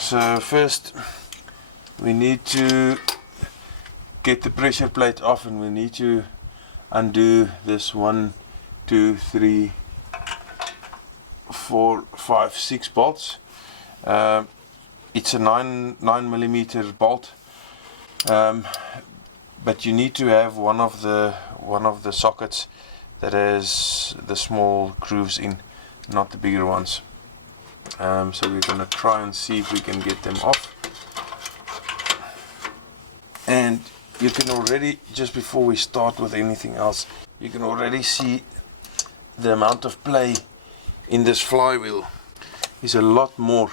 So first we need to get the pressure plate off, and we need to undo this 1, 2, 3, 4, 5, 6 bolts. It's a 9mm bolt, but you need to have one of the sockets that has the small grooves in, not the bigger ones. So we're going to try and see if we can get them off. And you can already, just before we start with anything else, you can already see the amount of play in this flywheel is a lot more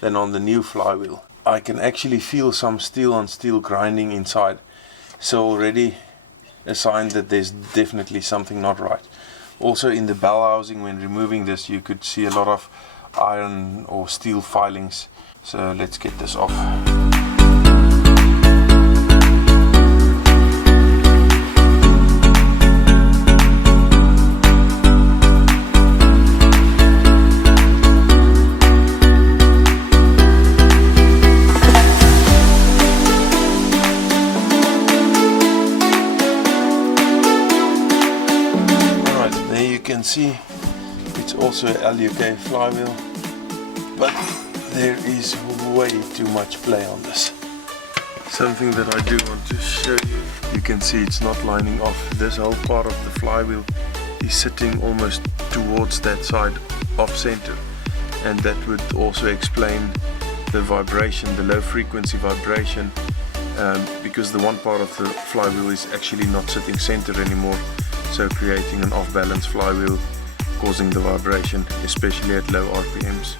than on the new flywheel. I can actually feel some steel on steel grinding inside, so already a sign that there's definitely something not right. Also in the bell housing, when removing this, you could see a lot of iron or steel filings. So let's get this off. See, it's also a LUK flywheel, but there is way too much play on this. Something that I do want to show you, you can see it's not lining off. This whole part of the flywheel is sitting almost towards that side off center, and that would also explain the vibration, the low frequency vibration, because the one part of the flywheel is actually not sitting center anymore, so creating an off-balance flywheel, causing the vibration, especially at low RPMs.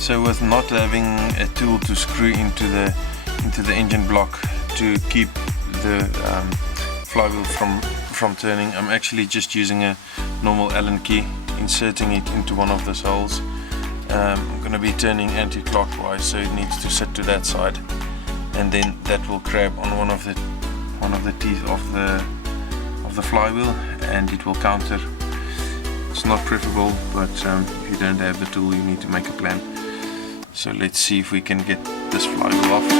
So with not having a tool to screw into the engine block to keep the flywheel from turning, I'm actually just using a normal Allen key, inserting it into one of those holes. I'm going to be turning anti-clockwise, so it needs to sit to that side, and then that will grab on one of the teeth of the flywheel, and it will counter. It's not preferable, but if you don't have the tool, you need to make a plan. So let's see if we can get this flywheel off.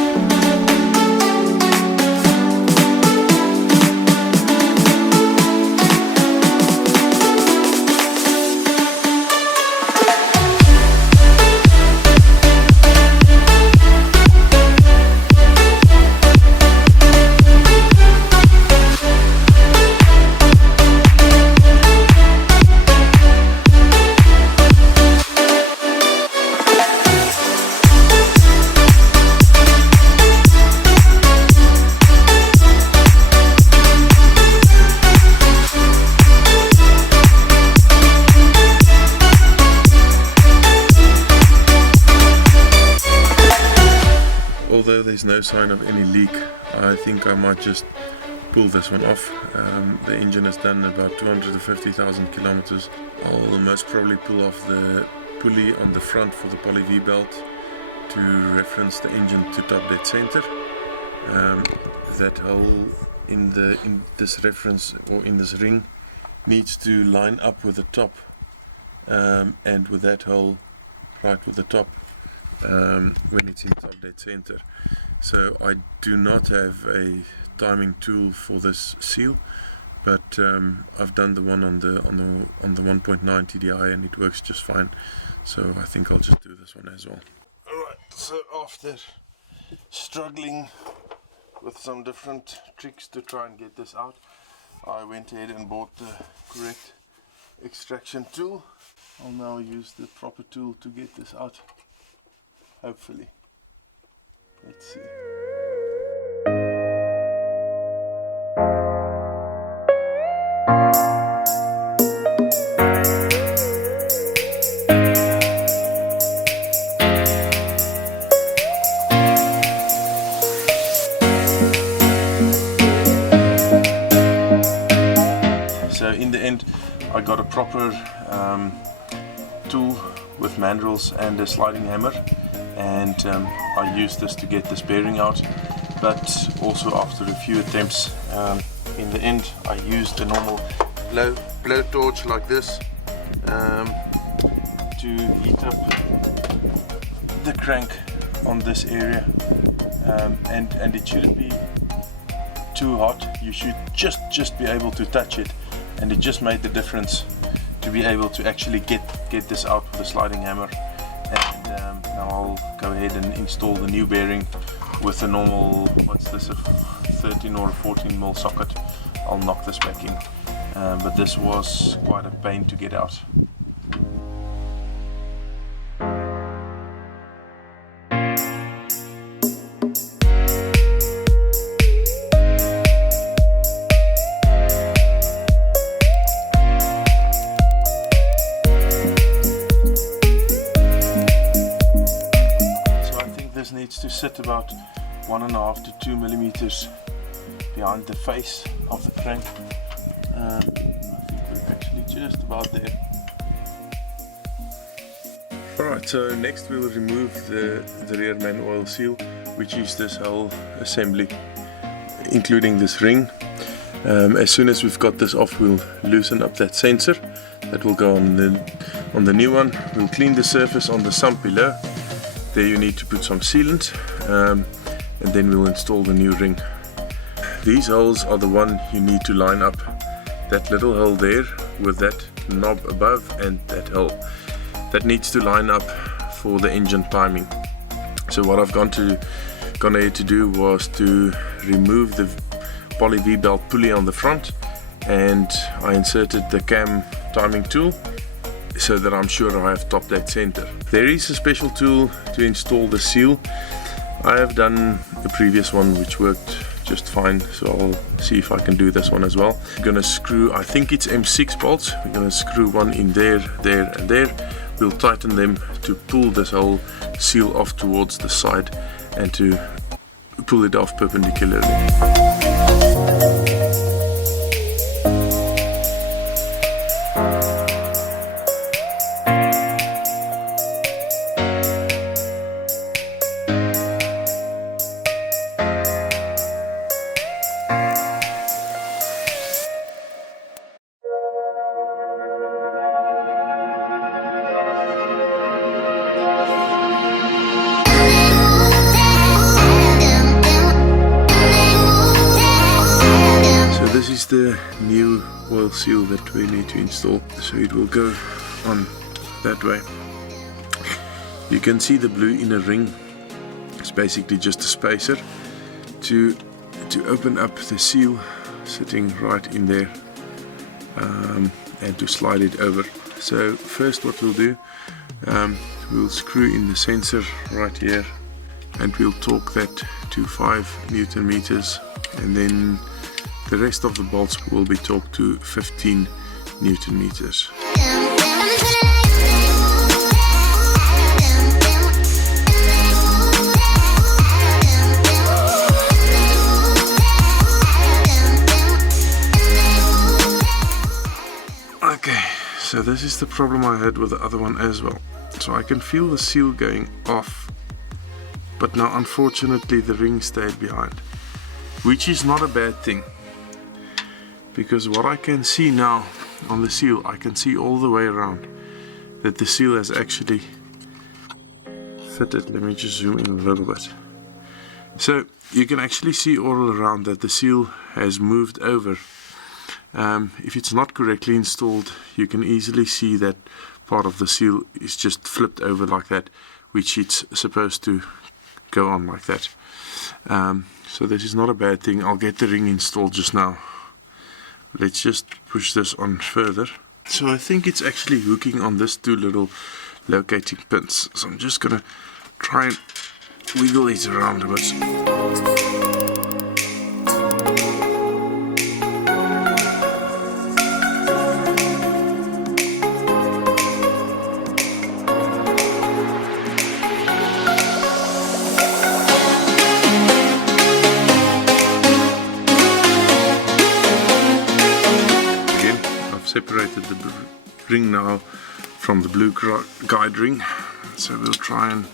Although there's no sign of any leak, I think I might just pull this one off. The engine has done about 250,000 kilometers. I'll most probably pull off the pulley on the front for the poly V belt to reference the engine to top dead center. That hole in this reference, or in this ring, needs to line up with the top, and with that hole right with the top when it's in top dead center. So I do not have a timing tool for this seal, but I've done the one on the 1.9 TDI, and it works just fine. So I think I'll just do this one as well. Alright, so after struggling with some different tricks to try and get this out, I went ahead and bought the correct extraction tool. I'll now use the proper tool to get this out, hopefully. Let's see. So in the end, I got a proper tool with mandrels and a sliding hammer, and I used this to get this bearing out, but also after a few attempts, in the end I used a normal blow torch like this to heat up the crank on this area, and it shouldn't be too hot. You should just be able to touch it, and it just made the difference to be able to actually get this out with a sliding hammer. And now I'll go ahead and install the new bearing with a normal, what's this, a 13 or 14 mil socket. I'll knock this back in, but this was quite a pain to get out. Needs to sit about 1.5 to 2 millimeters behind the face of the frame. I think we're actually just about there. Alright, so next we'll remove the rear main oil seal, which is this whole assembly, including this ring. As soon as we've got this off, we'll loosen up that sensor that will go on the new one. We'll clean the surface on the sump below. There you need to put some sealant, and then we'll install the new ring. These holes are the one you need to line up. That little hole there with that knob above, and that hole. That needs to line up for the engine timing. So what I've gone ahead to do was to remove the poly V-belt pulley on the front, and I inserted the cam timing tool so that I'm sure I have topped that center. There is a special tool to install the seal. I have done a previous one which worked just fine, so I'll see if I can do this one as well. I'm gonna screw, I think it's M6 bolts. We're gonna screw one in there, there and there. We'll tighten them to pull this whole seal off towards the side and to pull it off perpendicularly. This is the new oil seal that we need to install, so it will go on that way. You can see the blue inner ring. It's basically just a spacer to open up the seal sitting right in there, and to slide it over. So first what we'll do, we'll screw in the sensor right here, and we'll torque that to 5 Newton meters, and then the rest of the bolts will be torqued to 15 Newton meters. Okay, so this is the problem I had with the other one as well. So I can feel the seal going off, but now unfortunately the ring stayed behind, which is not a bad thing. Because what I can see now on the seal, I can see all the way around that the seal has actually fitted. Let me just zoom in a little bit. So you can actually see all around that the seal has moved over. If it's not correctly installed, you can easily see that part of the seal is just flipped over like that, which it's supposed to go on like that. So this is not a bad thing. I'll get the ring installed just now. Let's just push this on further. So I think it's actually hooking on these two little locating pins. So I'm just gonna try and wiggle it around a bit. Separated the ring now from the blue guide ring, so we'll try and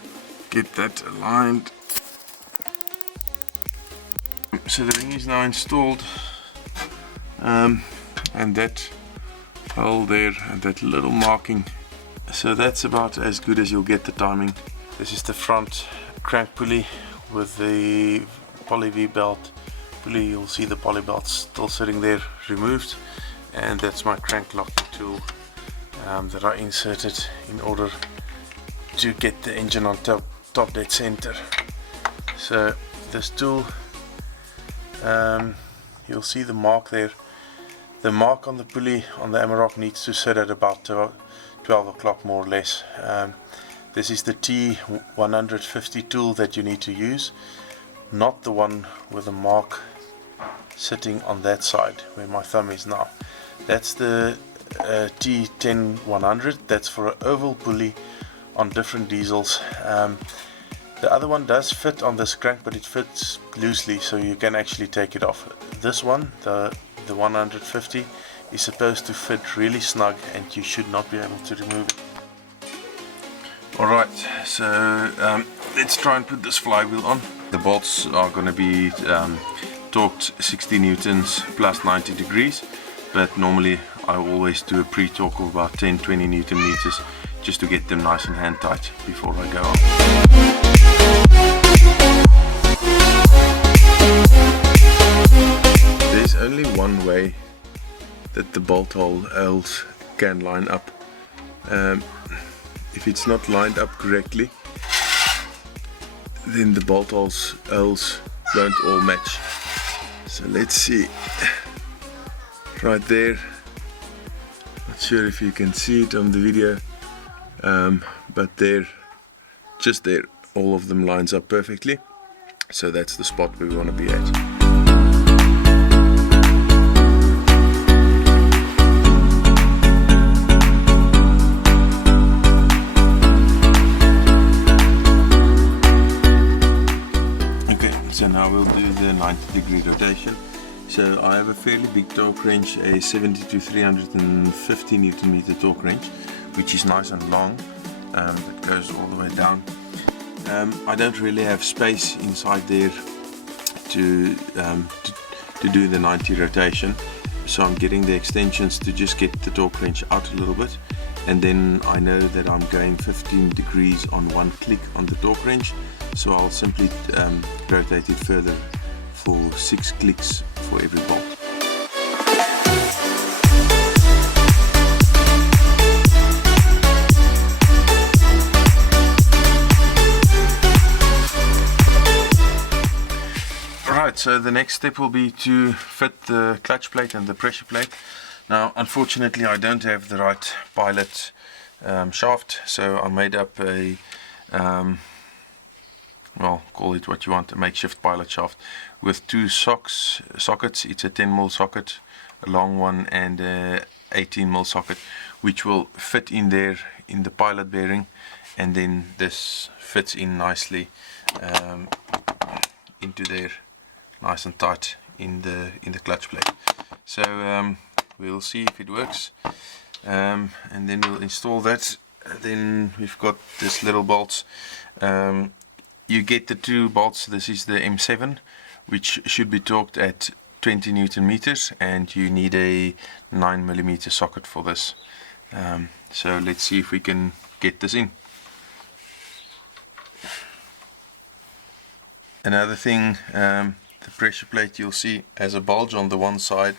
get that aligned. So the ring is now installed, and that hole there and that little marking, so that's about as good as you'll get the timing. This is the front crank pulley with the poly V-belt pulley. You'll see the poly belt still sitting there, removed, and that's my crank locking tool that I inserted in order to get the engine on top dead center. So this tool, you'll see the mark there. The mark on the pulley on the Amarok needs to sit at about 12 o'clock more or less. This is the T150 tool that you need to use, not the one with the mark sitting on that side where my thumb is now. That's the T10100. That's for an oval pulley on different diesels. The other one does fit on this crank, but it fits loosely, so you can actually take it off. This one, the 150, is supposed to fit really snug, and you should not be able to remove it. Alright, so let's try and put this flywheel on. The bolts are going to be torqued 60 newtons plus 90 degrees, but normally I always do a pre-torque of about 10-20 newton meters just to get them nice and hand tight before I go on. There's only one way that the bolt holes can line up. If it's not lined up correctly, then the bolt holes won't all match. So let's see, right there, not sure if you can see it on the video, but there, just there, all of them lines up perfectly. So that's the spot we want to be at. So now we'll do the 90-degree rotation. So I have a fairly big torque wrench, a 70 to 350 Newton meter torque wrench, which is nice and long. It goes all the way down. I don't really have space inside there to do the 90 rotation, so I'm getting the extensions to just get the torque wrench out a little bit, and then I know that I'm going 15 degrees on one click on the torque wrench. So I'll simply rotate it further for 6 clicks for every bolt. Alright, so the next step will be to fit the clutch plate and the pressure plate. Now unfortunately I don't have the right pilot shaft, so I made up a well, call it what you want, a makeshift pilot shaft with two sockets. It's a 10mm socket, a long one, and a 18mm socket, which will fit in there in the pilot bearing, and then this fits in nicely into there, nice and tight in the clutch plate. So we'll see if it works, and then we'll install that. Then we've got this little bolts. You get the two bolts. This is the M7, which should be torqued at 20 Newton meters, and you need a 9mm socket for this. So let's see if we can get this in. Another thing, the pressure plate, you'll see, has a bulge on the one side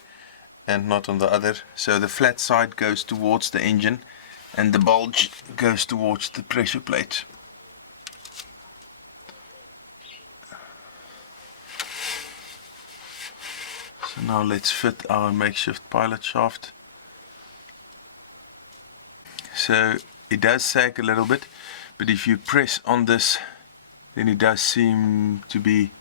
and not on the other. So the flat side goes towards the engine and the bulge goes towards the pressure plate. So now let's fit our makeshift pilot shaft. So it does sag a little bit, but if you press on this, then it does seem to be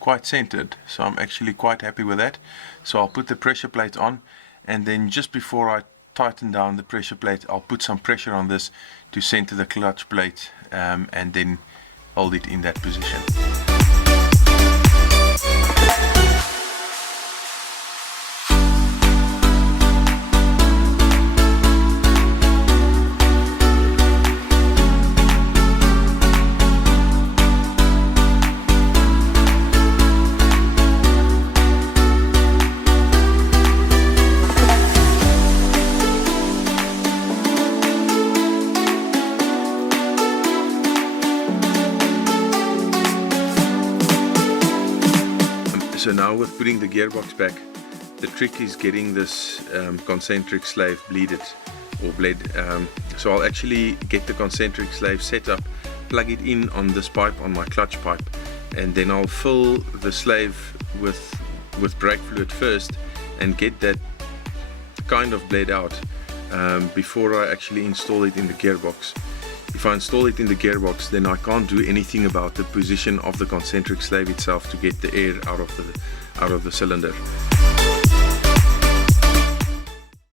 quite centered. So I'm actually quite happy with that. So I'll put the pressure plate on, and then just before I tighten down the pressure plate, I'll put some pressure on this to center the clutch plate, and then hold it in that position. So now with putting the gearbox back, the trick is getting this concentric slave bleeded or bled. So I'll actually get the concentric slave set up, plug it in on this pipe, on my clutch pipe, and then I'll fill the slave with brake fluid first and get that kind of bled out before I actually install it in the gearbox. If I install it in the gearbox, then I can't do anything about the position of the concentric slave itself to get the air out of the cylinder.